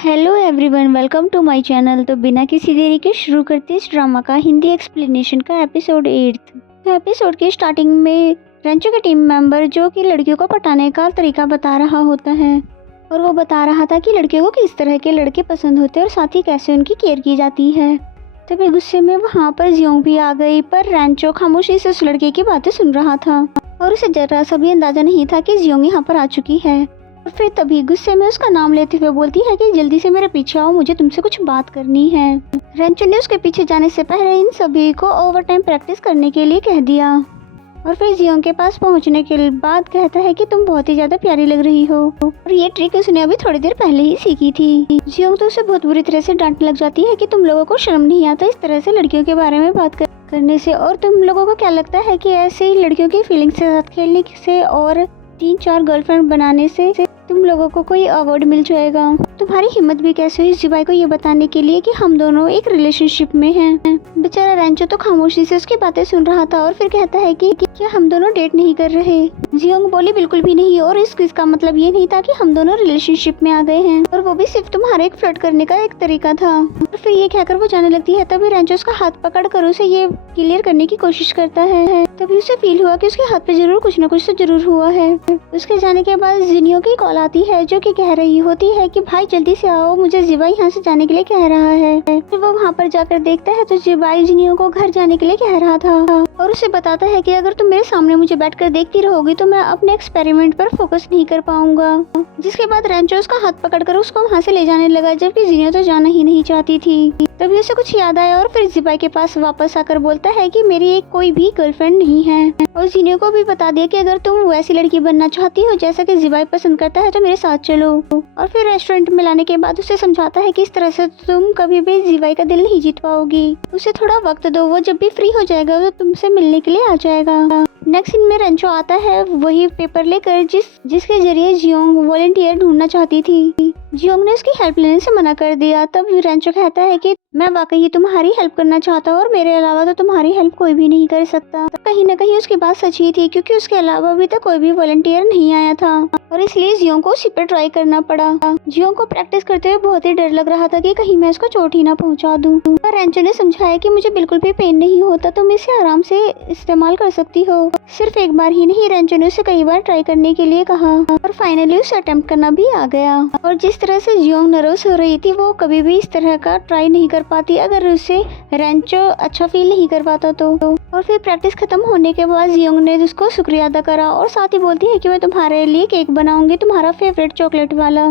Hello everyone, welcome to my channel. तो बिना किसी देरी के शुरू करते इस ड्रामा का हिंदी एक्सप्लेनेशन का एपिसोड 8। तो एपिसोड के स्टार्टिंग में रेंचो के टीम मेंबर जो कि लड़कियों को पटाने का तरीका बता रहा होता है और वो बता रहा था कि लड़कियों को किस तरह के लड़के पसंद होते हैं और साथ ही कैसे उनकी केयर की जाती है। तभी गुस्से में वहाँ पर जियोंग भी आ गई, पर रेंचो खामोशी से उस लड़के की बातें सुन रहा था और उसे जरा सा भी अंदाजा नहीं था कि जियोंग यहाँ पर आ चुकी है। और फिर तभी गुस्से में उसका नाम लेते हुए बोलती है कि जल्दी से मेरे पीछे आओ, मुझे तुमसे कुछ बात करनी है। रेंचो ने उसके पीछे जाने से पहले इन सभी को ओवर टाइम प्रैक्टिस करने के लिए कह दिया और फिर जियोंग के पास पहुंचने के बाद कहता है कि तुम बहुत ही ज्यादा प्यारी लग रही हो। और ये ट्रिक उसने अभी थोड़ी देर पहले ही सीखी थी। जियोंग तो उसे बहुत बुरी तरह से डांटने लग जाती है कि तुम लोगों को शर्म नहीं आता इस तरह से लड़कियों के बारे में बात करने से, और तुम लोगों को क्या लगता है कि ऐसे ही लड़कियों की फीलिंग्स के साथ खेलने से और 3-4 गर्लफ्रेंड बनाने से तुम लोगों को कोई अवार्ड मिल जाएगा। तुम्हारी हिम्मत भी कैसे हुई जिबाई को ये बताने के लिए कि हम दोनों एक रिलेशनशिप में हैं। बेचारा रेंचो तो खामोशी से उसकी बातें सुन रहा था और फिर कहता है कि क्या हम दोनों डेट नहीं कर रहे। जियोंग बोली बिल्कुल भी नहीं, और इसका मतलब ये नहीं था कि हम दोनों रिलेशनशिप में आ गए हैं, और वो भी सिर्फ तुम्हारे एक फ्लर्ट करने का एक तरीका था। और फिर ये कहकर वो जाने लगती है। तभी रेंचो उसका हाथ पकड़ कर उसे ये क्लियर करने की कोशिश करता है। तभी उसे फील हुआ कि उसके हाथ पे जरूर कुछ न कुछ तो जरूर हुआ है। उसके जाने के बाद जिनियो की कॉल आती है जो कि कह रही होती है कि भाई जल्दी से आओ, मुझे जिबाई यहाँ से जाने के लिए कह रहा है। फिर वो वहाँ पर जाकर देखता है तो जिबाई जिनियो को घर जाने के लिए कह रहा था और उसे बताता है कि अगर तुम मेरे सामने मुझे बैठकर देखती रहोगी तो मैं अपने एक्सपेरिमेंट पर फोकस नहीं कर पाऊंगा। जिसके बाद रेंचो उसका हाथ पकड़कर उसको वहाँ से ले जाने लगा, जबकि जिनियो तो जाना ही नहीं चाहती थी। तभी उसे कुछ याद आया और फिर जिबाई के पास वापस आकर बोलता है कि मेरी एक कोई भी गर्लफ्रेंड नहीं है, और जिनियो को भी बता दिया कि अगर तुम वैसी लड़की बनना चाहती हो जैसा कि जिबाई पसंद करता है तो मेरे साथ चलो। और फिर रेस्टोरेंट में लाने के बाद उसे समझाता है कि इस तरह से तुम कभी भी जिबाई का दिल नहीं जीत पाओगी, उसे थोड़ा वक्त दो, वो जब भी फ्री हो जाएगा तो तुमसे मिलने के लिए आ जाएगा। नेक्स्ट सीन में रेंचो आता है वही पेपर लेकर जिसके जरिए जियोंग वॉलंटियर ढूंढना चाहती थी। जियोंग ने उसकी हेल्प लेने से मना कर दिया। तब रेंचो कहता है कि मैं वाकई तुम्हारी हेल्प करना चाहता हूँ और मेरे अलावा तो तुम्हारी हेल्प कोई भी नहीं कर सकता। कहीं न कहीं उसकी बात सच ही थी, क्योंकि उसके अलावा अभी तक कोई भी वॉलंटियर नहीं आया था और इसलिए जियोंग को उसी पर ट्राई करना पड़ा। जियोंग को प्रैक्टिस करते हुए बहुत ही डर लग रहा था कि कहीं मैं इसको चोट ही ना पहुंचा दूं। पर रेंचो ने समझाया कि मुझे बिल्कुल भी पेन नहीं होता, तुम इसे आराम से इस्तेमाल कर सकती हो। सिर्फ एक बार ही नहीं, रेंचो ने उसे कई बार ट्राई करने के लिए कहा और फाइनली उसे अटेम्प्ट करना भी आ गया। और जिस तरह से जियोंग नर्वस हो रही थी वो कभी भी इस तरह का ट्राई नहीं कर पाती अगर उसे रेंचो अच्छा फील नहीं कर पाता तो। और फिर प्रैक्टिस खत्म होने के बाद जियोंग ने उसको शुक्रिया अदा करा और साथ ही बोलती है कि मैं तुम्हारे लिए केक बनाऊंगी, तुम्हारा फेवरेट चॉकलेट वाला।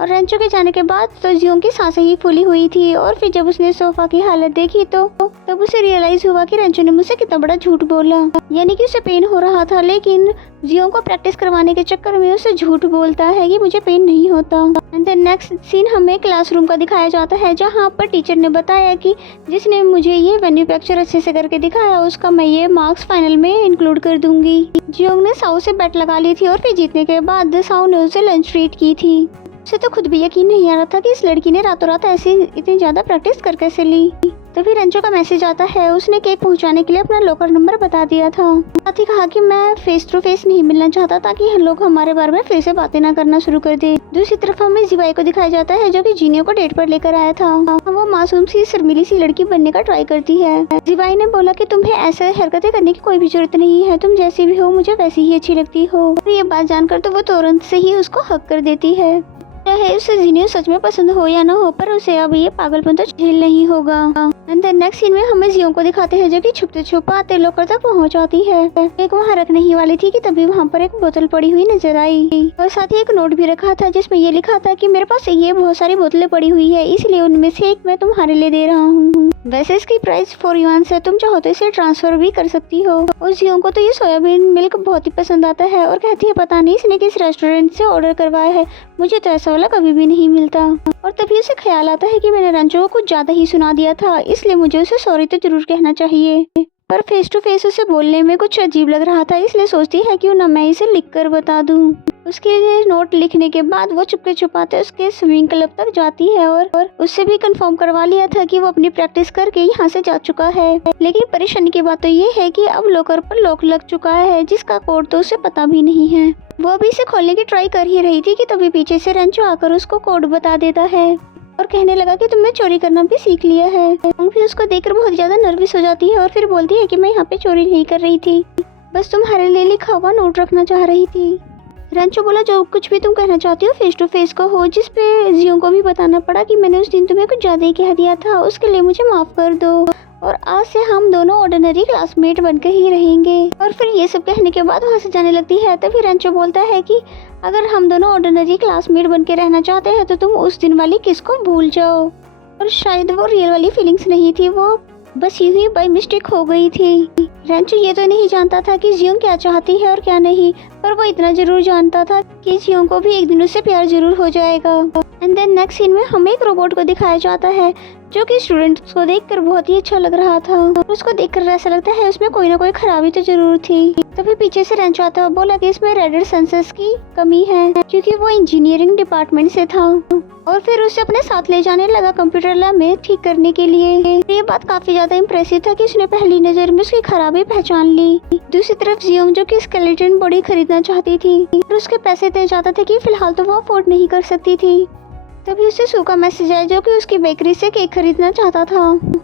और रेंचो के जाने के बाद तो जियोंग की सांसें ही फूली हुई थी। और फिर जब उसने सोफा की हालत देखी तो तब उसे रियलाइज हुआ कि रेंचो ने मुझसे कितना बड़ा झूठ बोला, यानी कि उसे पेन हो रहा था, लेकिन जियोंग को प्रैक्टिस करवाने के चक्कर में उसे झूठ बोलता है कि मुझे पेन नहीं होता। एंड देन नेक्स्ट सीन हमें क्लासरूम का दिखाया जाता है, जहाँ पर टीचर ने बताया कि जिसने मुझे ये मैन्युफैक्चर अच्छे से करके दिखाया उसका मैं ये मार्क्स फाइनल में इंक्लूड कर दूंगी। जियोंग ने साउ से बेट लगा ली थी और फिर जीतने के बाद साउ ने उसे लंच ट्रीट की थी। उसे तो खुद भी यकीन नहीं आ रहा था कि इस लड़की ने रातों रात ऐसी इतनी ज्यादा प्रैक्टिस कर कैसे ली। तभी रेंचो का मैसेज आता है, उसने केक पहुंचाने के लिए अपना लॉकर नंबर बता दिया था। साथ ही कहा कि मैं फेस टू फेस नहीं मिलना चाहता ताकि लोग हमारे बारे में फिर से बातें ना करना शुरू कर दे। दूसरी तरफ हमें जिबाई को दिखाया जाता है जो कि जिनियो को डेट पर लेकर आया था। वो मासूम सी शर्मीली सी लड़की बनने का ट्राई करती है। जिबाई ने बोला कि तुम्हें ऐसे हरकतें करने की कोई भी जरूरत नहीं है, तुम जैसी भी हो मुझे वैसी ही अच्छी लगती हो। ये बात जानकर तो वो तुरंत से ही उसको हक कर देती है। चाहे उसे जिनियो सच में पसंद हो या ना हो, पर उसे अब ये पागलपन तो झेल नहीं होगा। एंड देन नेक्स्ट सीन में हमें जियोंग को दिखाते हैं जो कि छुपते छुपाते लॉकर तक पहुंच जाती है। एक वहाँ रखने ही वाली थी कि तभी वहाँ पर एक बोतल पड़ी हुई नजर आई और साथ ही एक नोट भी रखा था जिसमें ये लिखा था कि मेरे पास ये बहुत सारी बोतलें पड़ी हुई है, इसलिए उनमें से एक मैं तुम्हारे लिए दे रहा हूँ। वैसे इसकी प्राइस 4 युआन है, तुम चाहो तो इसे ट्रांसफर भी कर सकती हो। और जियोंग को तो ये सोयाबीन मिल्क बहुत ही पसंद आता है और कहती है पता नहीं इसने किस रेस्टोरेंट से ऑर्डर करवाया है, मुझे तो ऐसा वाला कभी भी नहीं मिलता। और तभी उसे ख्याल आता है कि मैंने रेंचो को कुछ ज्यादा ही सुना दिया था, इसलिए मुझे उसे सॉरी तो जरूर कहना चाहिए। पर फेस टू फेस उसे बोलने में कुछ अजीब लग रहा था, इसलिए सोचती है क्यों ना मैं इसे लिख कर बता दूं। उसके लिए नोट लिखने के बाद वो चुपके छुपाते उसके स्विमिंग क्लब तक जाती है और उससे भी कंफर्म करवा लिया था कि वो अपनी प्रैक्टिस करके यहाँ से जा चुका है। लेकिन परेशानी की बात तो ये है कि अब लॉकर पर लॉक लग चुका है जिसका कोड तो उसे पता भी नहीं है। वो अभी इसे खोलने की ट्राई कर ही रही थी कि तभी पीछे से रेंचो आकर उसको कोड बता देता है और कहने लगा कि तुमने चोरी करना भी सीख लिया है। फिर उसको देखकर बहुत ज्यादा नर्वस हो जाती है और फिर बोलती है कि मैं यहाँ पे चोरी नहीं कर रही थी, बस तुम्हारे लिए लिखा हुआ नोट रखना चाह रही थी। रेंचो बोला जो कुछ भी तुम कहना चाहती हो फेस टू फेस कहो, जिस पे जियोंग को भी बताना पड़ा कि मैंने उस दिन तुम्हें कुछ ज्यादा ही कह दिया था, उसके लिए मुझे माफ कर दो और आज से हम दोनों ऑर्डिनरी क्लासमेट बनकर ही रहेंगे। और फिर ये सब कहने के बाद वहाँ से जाने लगती है। तभी रेंचो बोलता है कि अगर हम दोनों ऑर्डिनरी क्लासमेट बन के रहना चाहते हैं तो तुम उस दिन वाली किस को भूल जाओ। और शायद वो रियल वाली फीलिंग्स नहीं थी, वो बस यूं ही बाय मिस्टेक हो गई थी। रेंचो ये तो नहीं जानता था कि जियोंग क्या चाहती है और क्या नहीं, पर वो इतना जरूर जानता था कि जियोंग को भी एक दिन उससे प्यार जरूर हो जाएगा। एंड देन नेक्स्ट सीन में हमें एक रोबोट को दिखाया जाता है जो कि स्टूडेंट्स को देखकर बहुत ही अच्छा लग रहा था। उसको देखकर ऐसा लगता है उसमें कोई ना कोई खराबी तो जरूर थी। तभी पीछे से रेंचो आता बोला कि इसमें रेडर सेंसर्स की कमी है क्योंकि वो इंजीनियरिंग डिपार्टमेंट से था और फिर उसे अपने साथ ले जाने लगा कंप्यूटर लैब में ठीक करने के लिए। ये बात काफी ज्यादा इम्प्रेसिव था कि उसने पहली नजर में उसकी खराबी पहचान ली। दूसरी तरफ जियोंग जो कि स्केलेटन बॉडी खरीदना चाहती थी और उसके पैसे इतने ज्यादा थे कि फिलहाल तो वो अफोर्ड नहीं कर सकती थी। तभी उसे सू का मैसेज आया जो कि उसकी बेकरी से केक खरीदना चाहता था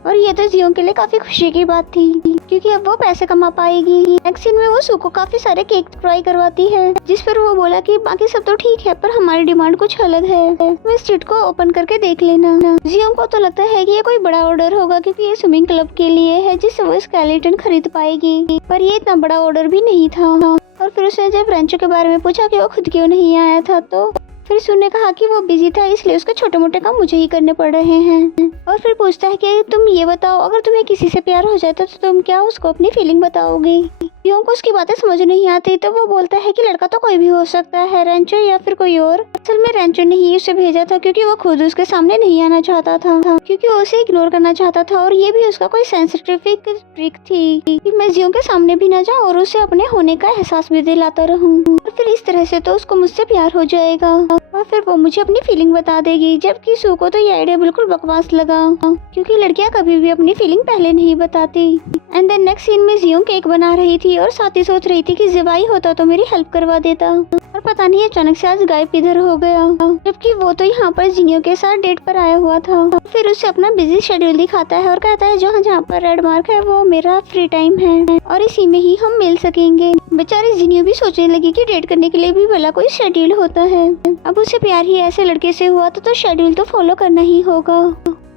और ये तो जियोंग के लिए काफी खुशी की बात थी क्योंकि अब वो पैसे कमा पाएगी। नेक्स्ट सीन में वो सू को काफी सारे केक ट्राई करवाती है जिस पर वो बोला कि बाकी सब तो ठीक है पर हमारी डिमांड कुछ अलग है, तो इस चिट को ओपन करके देख लेना। जियोंग को तो लगता है कि ये कोई बड़ा ऑर्डर होगा क्योंकि ये स्विमिंग क्लब के लिए है जिससे वो स्केलेटन खरीद पाएगी, पर ये इतना बड़ा ऑर्डर भी नहीं था। और फिर उसने जब रेंचो के बारे में पूछा कि वो खुद क्यों नहीं आया था तो फिर सुन ने कहा कि वो बिजी था इसलिए उसके छोटे मोटे काम मुझे ही करने पड़ रहे हैं। और फिर पूछता है कि तुम ये बताओ अगर तुम्हें किसी से प्यार हो जाता तो तुम क्या उसको अपनी फीलिंग बताओगे। जियोंग को उसकी बातें समझ नहीं आती तो वो बोलता है कि लड़का तो कोई भी हो सकता है, रेंचो या फिर कोई और। असल में रेंचो ने ही उसे भेजा था क्योंकि वो खुद उसके सामने नहीं आना चाहता था क्योंकि वो उसे इग्नोर करना चाहता था और ये भी उसका कोई सेंसिटिव ट्रिक थी कि मैं जियोंग के सामने भी ना जाऊँ और उसे अपने होने का एहसास भी दिलाता रहूँ और फिर इस तरह से तो उसको मुझसे प्यार हो जाएगा और फिर वो मुझे अपनी फीलिंग बता देगी। जबकि सू को तो ये आइडिया बिल्कुल बकवास लगा क्योंकि लड़कियां कभी भी अपनी फीलिंग पहले नहीं बताती। एंड देन नेक्स्ट सीन में जियोंग केक बना रही थी और साथ ही सोच रही थी कि जिवाई होता तो मेरी हेल्प करवा देता और पता नहीं अचानक से आज गायब इधर हो गया, जबकि वो तो यहाँ पर जिनियो के साथ डेट पर आया हुआ था। फिर उसे अपना बिजी शेड्यूल दिखाता है और कहता है जहाँ जहाँ पर रेड मार्क है वो मेरा फ्री टाइम है और इसी में ही हम मिल सकेंगे। बेचारी जिनियो भी सोचने लगी कि डेट करने के लिए भी भला कोई शेड्यूल होता है, अब उसे प्यार ही ऐसे लड़के से हुआ तो शेड्यूल तो फॉलो करना ही होगा।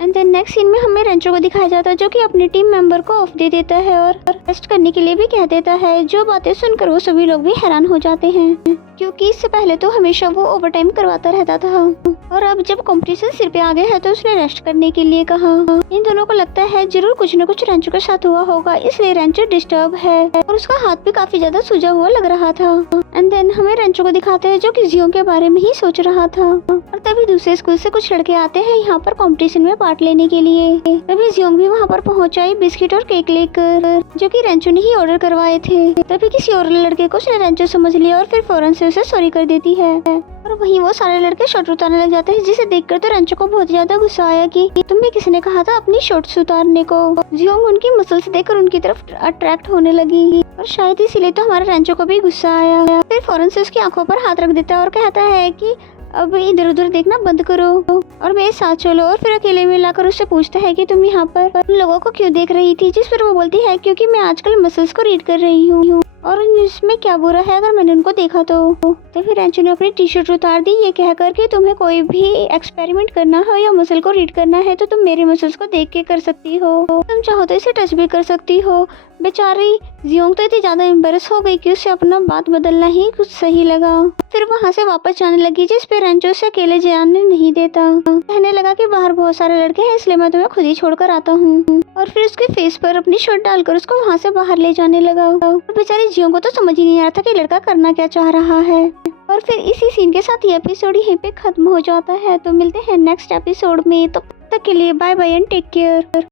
एंड देन नेक्स्ट सीन में हमें रेंचो को दिखाया जाता है जो कि अपने टीम मेंबर को ऑफ दे देता है और रेस्ट करने के लिए भी कह देता है। जो बातें सुनकर वो सभी लोग भी हैरान हो जाते हैं क्योंकि इससे पहले तो हमेशा वो ओवरटाइम करवाता रहता था और अब जब कंपटीशन सिर पे आ गया है तो उसने रेस्ट करने के लिए कहा। इन दोनों को लगता है जरूर कुछ न कुछ रेंचो के साथ हुआ होगा इसलिए रेंचो डिस्टर्ब है और उसका हाथ भी काफी ज्यादा सूजा हुआ लग रहा था। एंड देन हमें रेंचो को दिखाते हैं जो कि जियोंग के बारे में ही सोच रहा था और तभी दूसरे स्कूल से कुछ लड़के आते हैं यहाँ पर कंपटीशन में पार्ट लेने के लिए। तभी जियोंग भी वहाँ पर पहुँच आई बिस्किट और केक लेकर जो कि रेंचो ने ही ऑर्डर करवाए थे। तभी किसी और लड़के को उसने रेंचो समझ लिया और फिर फौरन से उसे सॉरी कर देती है और वहीं वो सारे लड़के शर्ट उतारने लग जाते हैं जिसे देखकर तो रेंचो को बहुत ज्यादा गुस्सा आया कि तुम्हें किसने कहा था अपनी शॉर्ट्स उतारने को। जियोंग उनकी मसल्स देखकर उनकी तरफ अट्रैक्ट होने लगी और शायद इसीलिए तो हमारे रेंचो को भी गुस्सा आया। फिर फौरन से उसकी आंखों पर हाथ रख देता है और कहता है कि अब इधर उधर देखना बंद करो और मेरे साथ चलो और फिर अकेले में लाकर उससे पूछता है कि तुम यहाँ पर उन लोगों को क्यों देख रही थी, जिस पर वो बोलती है क्योंकि मैं आजकल मसल्स को रीड कर रही हूँ और इसमें क्या बुरा है अगर मैंने उनको देखा तो फिर रेंचो ने अपनी टी शर्ट उतार दी ये कहकर कि तुम्हें कोई भी एक्सपेरिमेंट करना हो या मसल को रीड करना है तो तुम मेरे मसल्स को देख के कर सकती हो, तुम चाहो तो इसे टच भी कर सकती हो। बेचारी जियोंग तो इतनी ज्यादा एम्बेरस हो गई कि उसे अपना बात बदलना ही कुछ सही लगा। फिर वहाँ से वापस जाने लगी जिस पे रेंचो से अकेले जाने नहीं देता, कहने लगा कि बाहर बहुत सारे लड़के हैं इसलिए मैं तुम्हें खुद ही छोड़कर आता हूँ और फिर उसके फेस पर अपनी शर्ट डालकर उसको वहाँ से बाहर ले जाने लगा। और बेचारी जियोंग को तो समझ ही नहीं आ रहा था कि लड़का करना क्या चाह रहा है। और फिर इसी सीन के साथ ये एपिसोड यहीं पे खत्म हो जाता है। तो मिलते हैं नेक्स्ट एपिसोड में, तब तक के लिए bye bye and take care.